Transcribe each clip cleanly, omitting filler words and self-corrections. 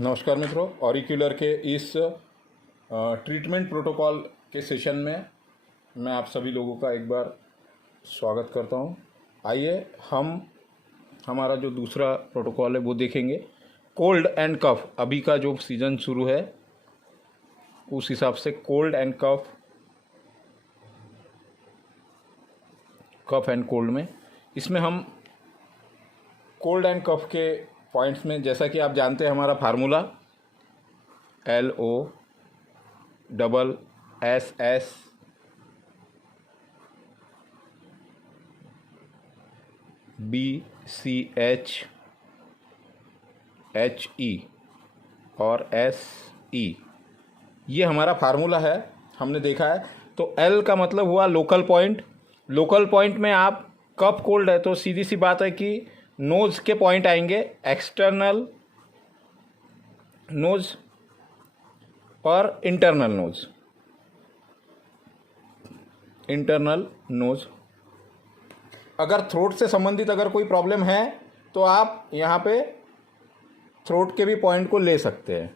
नमस्कार मित्रों, ऑरिक्यूलर के इस ट्रीटमेंट प्रोटोकॉल के सेशन में मैं आप सभी लोगों का एक बार स्वागत करता हूं। आइए हम हमारा जो दूसरा प्रोटोकॉल है वो देखेंगे। कोल्ड एंड कफ, अभी का जो सीज़न शुरू है उस हिसाब से cold and cough and cold में, इसमें हम कोल्ड एंड कफ के पॉइंट्स में, जैसा कि आप जानते हैं हमारा फार्मूला LOSSSHE और SE, ये हमारा फार्मूला है, हमने देखा है। तो L का मतलब हुआ लोकल पॉइंट। लोकल पॉइंट में आप कफ कोल्ड है तो सीधी सी बात है कि नोज के पॉइंट आएंगे, एक्सटर्नल नोज और इंटरनल नोज। अगर थ्रोट से संबंधित अगर कोई प्रॉब्लम है तो आप यहाँ पे थ्रोट के भी पॉइंट को ले सकते हैं।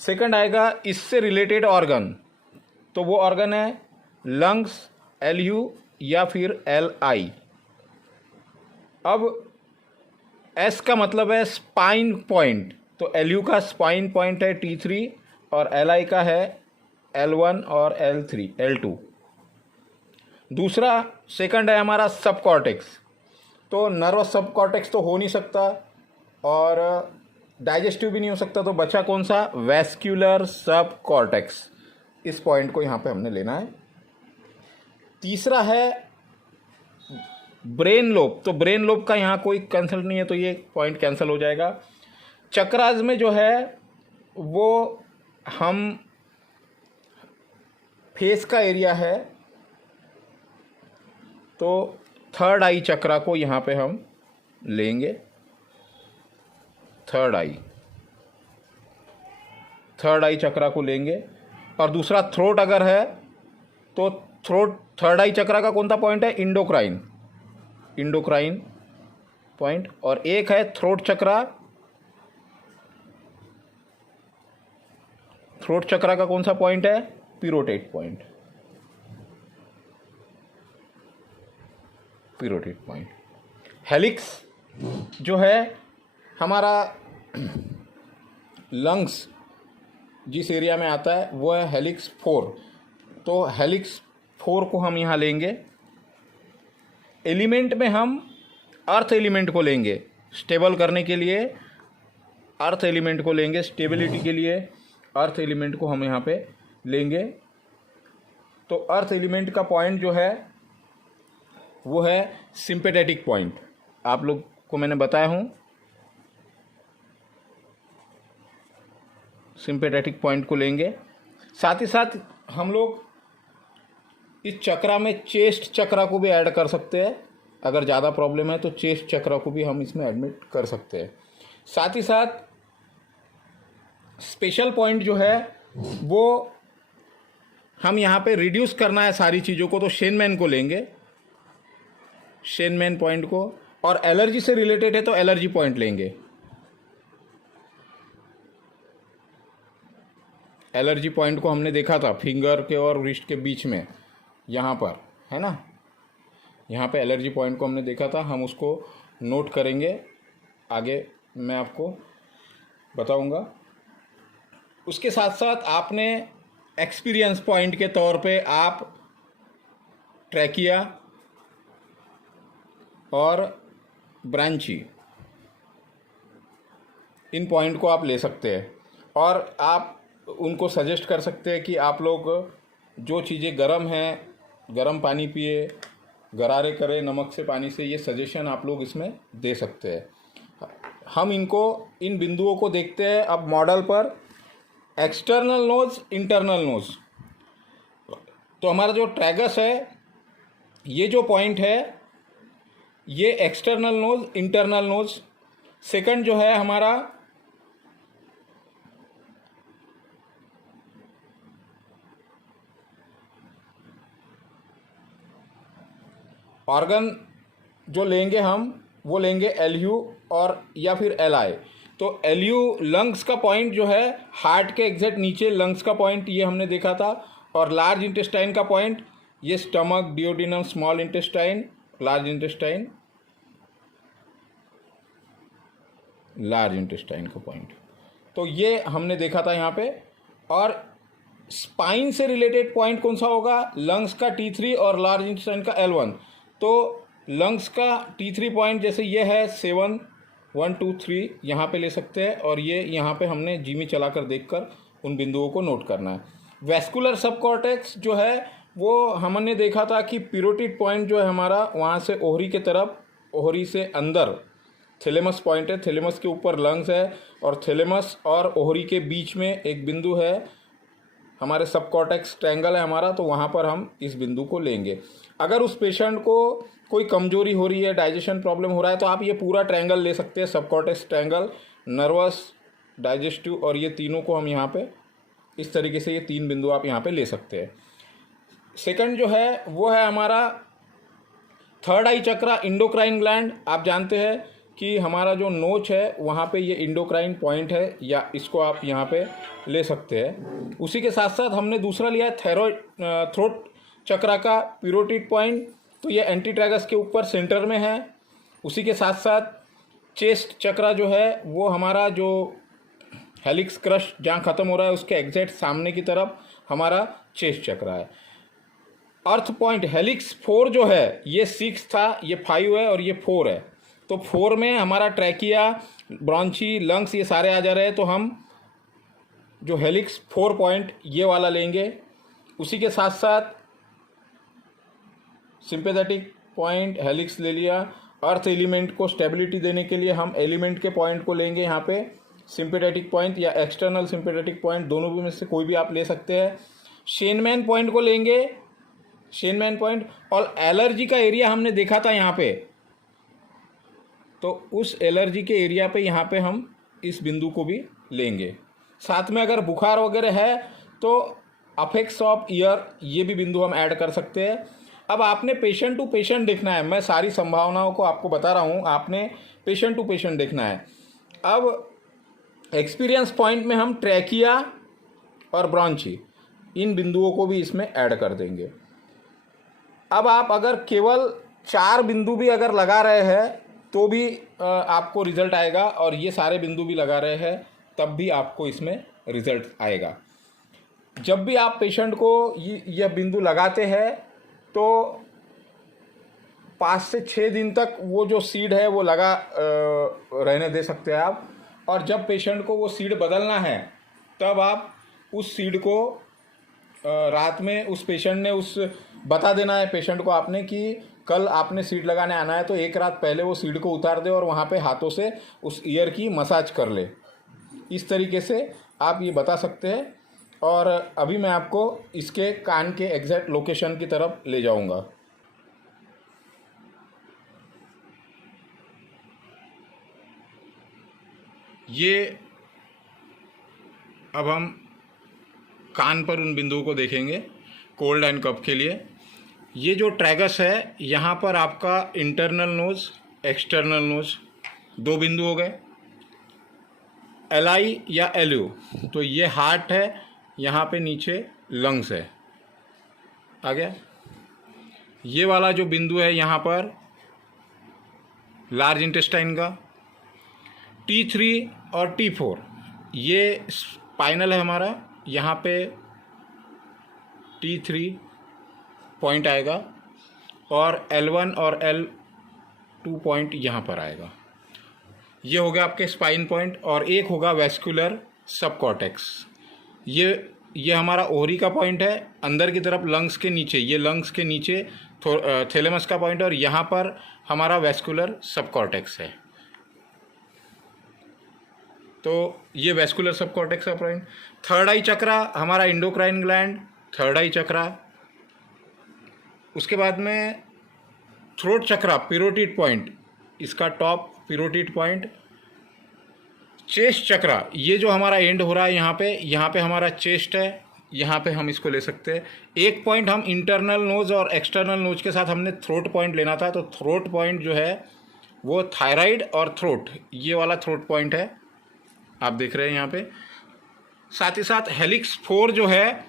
सेकंड आएगा इससे रिलेटेड ऑर्गन, तो वो ऑर्गन है लंग्स, LU या फिर LI। अब S का मतलब है स्पाइन पॉइंट, तो LU का स्पाइन पॉइंट है T3 और LI का है L1 और L2। दूसरा सेकंड है हमारा सब कॉर्टेक्स, तो नर्वस सब कॉर्टेक्स तो हो नहीं सकता और डाइजेस्टिव भी नहीं हो सकता, तो बचा कौन सा? वैस्कुलर सब कॉर्टेक्स। इस पॉइंट को यहाँ पे हमने लेना है। तीसरा है ब्रेन लोब, तो ब्रेन लोब का यहाँ कोई कैंसिल नहीं है तो ये पॉइंट कैंसिल हो जाएगा। चक्रास में जो है वो हम फेस का एरिया है, तो थर्ड आई चक्रा को यहाँ पे हम लेंगे। थर्ड आई चक्रा को लेंगे। और दूसरा थ्रोट अगर है तो थर्ड आई चक्रा का कौन सा पॉइंट है? Endocrine point. और एक है थ्रोट चक्रा का कौन सा पॉइंट है? पिरोटेट पॉइंट। हेलिक्स जो है हमारा लंग्स जिस एरिया में आता है वो है हेलिक्स 4, तो हेलिक्स 4 को हम यहाँ लेंगे। एलिमेंट में हम अर्थ एलिमेंट को लेंगे स्टेबल करने के लिए, अर्थ एलिमेंट को लेंगे स्टेबिलिटी के लिए, अर्थ एलिमेंट को हम यहाँ पे लेंगे। तो अर्थ एलिमेंट का पॉइंट जो है वो है सिंपैथेटिक पॉइंट, आप लोग को मैंने बताया हूँ। सिंपैथेटिक पॉइंट को लेंगे। साथ ही साथ हम लोग इस चक्रा में चेस्ट चक्रा को भी ऐड कर सकते हैं। अगर ज़्यादा प्रॉब्लम है तो चेस्ट चक्रा को भी हम इसमें एडमिट कर सकते हैं। साथ ही साथ स्पेशल पॉइंट जो है वो हम यहाँ पे रिड्यूस करना है सारी चीज़ों को, तो शेनमैन को लेंगे, शेनमैन पॉइंट को। और एलर्जी से रिलेटेड है तो एलर्जी पॉइंट लेंगे। एलर्जी पॉइंट को हमने देखा था फिंगर के और रिस्ट के बीच में, यहाँ पर है ना, यहाँ पे एलर्जी पॉइंट को हमने देखा था। हम उसको नोट करेंगे, आगे मैं आपको बताऊंगा। उसके साथ साथ आपने एक्सपीरियंस पॉइंट के तौर पे आप ट्रैकिया और ब्रांची, इन पॉइंट को आप ले सकते हैं और आप उनको सजेस्ट कर सकते हैं कि आप लोग जो चीज़ें गर्म हैं, गर्म पानी पिए, गरारे करें नमक से, पानी से, ये सजेशन आप लोग इसमें दे सकते हैं। हम इन बिंदुओं को देखते हैं अब मॉडल पर। एक्सटर्नल नोज, इंटरनल नोज, तो हमारा जो ट्रैगस है, ये जो पॉइंट है ये external nose, internal nose. Second जो है हमारा ऑर्गन जो लेंगे हम वो लेंगे LU और या फिर LI। तो एलयू लंग्स का पॉइंट जो है हार्ट के एग्जैक्ट नीचे लंग्स का पॉइंट ये हमने देखा था, और लार्ज इंटेस्टाइन का पॉइंट ये stomach, duodenum, small intestine, large intestine, large intestine का पॉइंट, तो ये हमने देखा था यहाँ पे। और स्पाइन से रिलेटेड पॉइंट कौन सा होगा? लंग्स का T3 और लार्ज इंटेस्टाइन का L1। तो लंग्स का T3 पॉइंट जैसे ये है 7, 1, 2, 3 यहाँ पे ले सकते हैं, और ये यहाँ पे हमने जीमी चलाकर देखकर उन बिंदुओं को नोट करना है। वेस्कुलर सबकॉर्टेक्स जो है वो हमने देखा था कि पिरोटिड पॉइंट जो है हमारा वहाँ से ओहरी के तरफ, ओहरी से अंदर थैलेमस पॉइंट है, थैलेमस के ऊपर लंग्स है, और थैलेमस और ओहरी के बीच में एक बिंदु है, हमारे सबकॉर्टेक्स ट्रायंगल है हमारा, तो वहाँ पर हम इस बिंदु को लेंगे। अगर उस पेशेंट को कोई कमजोरी हो रही है, डाइजेशन प्रॉब्लम हो रहा है, तो आप ये पूरा ट्रायंगल ले सकते हैं, सबकॉर्टेक्स ट्रायंगल, नर्वस, डाइजेस्टिव, और ये तीनों को हम यहाँ पे इस तरीके से ये 3 बिंदु आप यहाँ पे ले सकते हैं। सेकंड जो है वो है हमारा थर्ड आई चक्रा, इंडोक्राइन ग्लैंड। आप जानते हैं कि हमारा जो नोच है वहाँ पे ये इंडोक्राइन पॉइंट है, या इसको आप यहाँ पे ले सकते हैं। उसी के साथ साथ हमने दूसरा लिया है थ्रोट चक्रा का पिरोटिड पॉइंट, तो ये एंटीट्रैगस के ऊपर सेंटर में है। उसी के साथ साथ चेस्ट चक्रा जो है वो हमारा जो हेलिक्स क्रश जहाँ ख़त्म हो रहा है उसके एग्जैक्ट सामने की तरफ हमारा चेस्ट चक्रा है। अर्थ पॉइंट हेलिक्स 4 जो है ये 6 था, ये 5 है और ये 4 है, तो 4 में हमारा ट्रैकिया, ब्रॉन्ची, लंग्स ये सारे आ जा रहे हैं, तो हम जो हेलिक्स 4 पॉइंट ये वाला लेंगे। उसी के साथ साथ सिंपैथेटिक पॉइंट हेलिक्स ले लिया। अर्थ एलिमेंट को स्टेबिलिटी देने के लिए हम एलिमेंट के पॉइंट को लेंगे यहाँ पे, सिंपैथेटिक पॉइंट या एक्सटर्नल सिंपैथेटिक पॉइंट, दोनों भी में से कोई भी आप ले सकते हैं। शेनमैन पॉइंट को लेंगे, शेनमैन पॉइंट। और एलर्जी का एरिया हमने देखा था यहाँ पे, तो उस एलर्जी के एरिया पे यहाँ पे हम इस बिंदु को भी लेंगे। साथ में अगर बुखार वगैरह है तो अफेक्ट्स ऑफ ईयर, ये भी बिंदु हम ऐड कर सकते हैं। अब आपने पेशेंट टू पेशेंट देखना है, मैं सारी संभावनाओं को आपको बता रहा हूँ, आपने पेशेंट टू पेशेंट देखना है। अब एक्सपीरियंस पॉइंट में हम ट्रैकिया और ब्रॉन्ची, इन बिंदुओं को भी इसमें ऐड कर देंगे। अब आप अगर केवल 4 बिंदु भी अगर लगा रहे हैं तो भी आपको रिज़ल्ट आएगा, और ये सारे बिंदु भी लगा रहे हैं तब भी आपको इसमें रिज़ल्ट आएगा। जब भी आप पेशेंट को यह बिंदु लगाते हैं तो 5 से 6 दिन तक वो जो सीड है वो लगा रहने दे सकते हैं आप, और जब पेशेंट को वो सीड बदलना है तब आप उस सीड को रात में उस पेशेंट ने उस बता देना है पेशेंट को आपने कि कल आपने सीड लगाने आना है, तो एक रात पहले वो सीड को उतार दे और वहाँ पे हाथों से उस ईयर की मसाज कर ले। इस तरीके से आप ये बता सकते हैं। और अभी मैं आपको इसके कान के एग्जैक्ट लोकेशन की तरफ ले जाऊंगा। ये अब हम कान पर उन बिंदुओं को देखेंगे कोल्ड एंड कफ के लिए। ये जो ट्रैगस है यहाँ पर आपका इंटरनल नोज, एक्सटर्नल नोज, 2 बिंदु हो गए। एलआई या एलयू, तो ये हार्ट है, यहाँ पे नीचे लंग्स है, आ गया। ये वाला जो बिंदु है यहाँ पर लार्ज इंटेस्टाइन का। T3 और T4 ये स्पाइनल है हमारा, यहाँ पे T3 पॉइंट आएगा और L1 और L2 पॉइंट यहाँ पर आएगा। ये हो गया आपके स्पाइन पॉइंट, और एक होगा वेस्कुलर सबकॉर्टेक्स। ये हमारा ओहरी का पॉइंट है, अंदर की तरफ लंग्स के नीचे, ये लंग्स के नीचे थैलेमस का पॉइंट, और यहाँ पर हमारा वेस्कुलर सबकॉर्टेक्स है। तो ये वेस्कुलर सबकॉर्टेक्स का पॉइंट। थर्ड आई चक्रा हमारा इंडोक्राइन ग्लैंड, थर्ड आई चक्रा। उसके बाद में थ्रोट चक्रा, पिरोटिड पॉइंट, इसका टॉप पिरोटिड पॉइंट। चेस्ट चक्रा, ये जो हमारा एंड हो रहा है यहाँ पे हमारा चेस्ट है, यहाँ पे हम इसको ले सकते हैं। एक पॉइंट हम इंटरनल नोज और एक्सटर्नल नोज के साथ हमने थ्रोट पॉइंट लेना था, तो थ्रोट पॉइंट जो है वो थायराइड और थ्रोट, ये वाला थ्रोट पॉइंट है। आप देख रहे हैं यहाँ पे। साथ ही साथ हेलिक्स 4 जो है,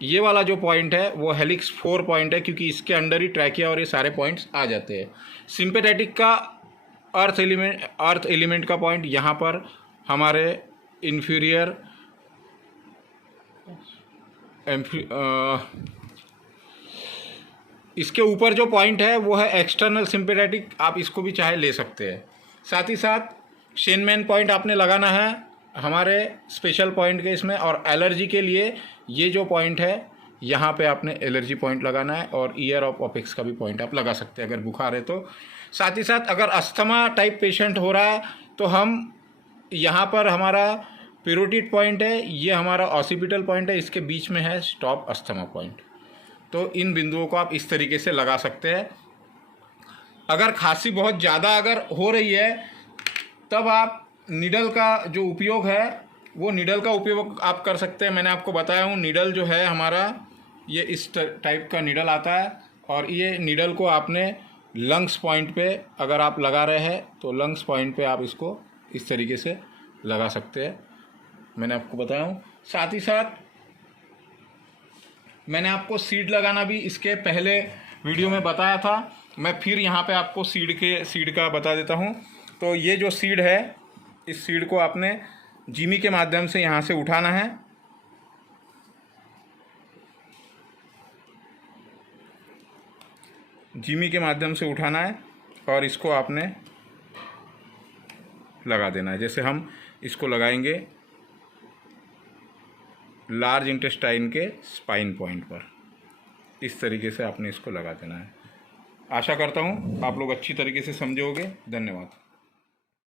ये वाला जो पॉइंट है वो हेलिक्स 4 पॉइंट है, क्योंकि इसके अंडर ही ट्रैकिया और ये सारे पॉइंट्स आ जाते हैं। सिंपैथेटिक का अर्थ एलिमेंट का पॉइंट यहाँ पर हमारे इन्फीरियर इसके ऊपर जो पॉइंट है वो है एक्सटर्नल सिंपैथेटिक, आप इसको भी चाहे ले सकते हैं। साथ ही साथ शेनमैन पॉइंट आपने लगाना है हमारे स्पेशल पॉइंट के इसमें, और एलर्जी के लिए ये जो पॉइंट है यहाँ पे आपने एलर्जी पॉइंट लगाना है, और ईयर ऑफ अपेक्स का भी पॉइंट आप लगा सकते हैं अगर बुखार है तो। साथ ही साथ अगर अस्थमा टाइप पेशेंट हो रहा है तो हम यहाँ पर हमारा पेरोटिड पॉइंट है, ये हमारा ऑसिपिटल पॉइंट है, इसके बीच में है स्टॉप अस्थमा पॉइंट। तो इन बिंदुओं को आप इस तरीके से लगा सकते हैं। अगर खांसी बहुत ज़्यादा अगर हो रही है तब आप नीडल का जो उपयोग है वो नीडल का उपयोग आप कर सकते हैं। मैंने आपको बताया हूँ नीडल जो है हमारा ये इस टाइप का नीडल आता है, और ये नीडल को आपने लंग्स पॉइंट पे अगर आप लगा रहे हैं तो लंग्स पॉइंट पे आप इसको इस तरीके से लगा सकते हैं, मैंने आपको बताया हूँ। साथ ही साथ मैंने आपको सीड लगाना भी इसके पहले वीडियो में बताया था, मैं फिर यहाँ पे आपको सीड का बता देता हूँ। तो ये जो सीड है, इस सीड को आपने जिमी के माध्यम से यहाँ से उठाना है, जिमी के माध्यम से उठाना है, और इसको आपने लगा देना है। जैसे हम इसको लगाएंगे लार्ज इंटेस्टाइन के स्पाइन पॉइंट पर, इस तरीके से आपने इसको लगा देना है। आशा करता हूँ आप लोग अच्छी तरीके से समझोगे। धन्यवाद।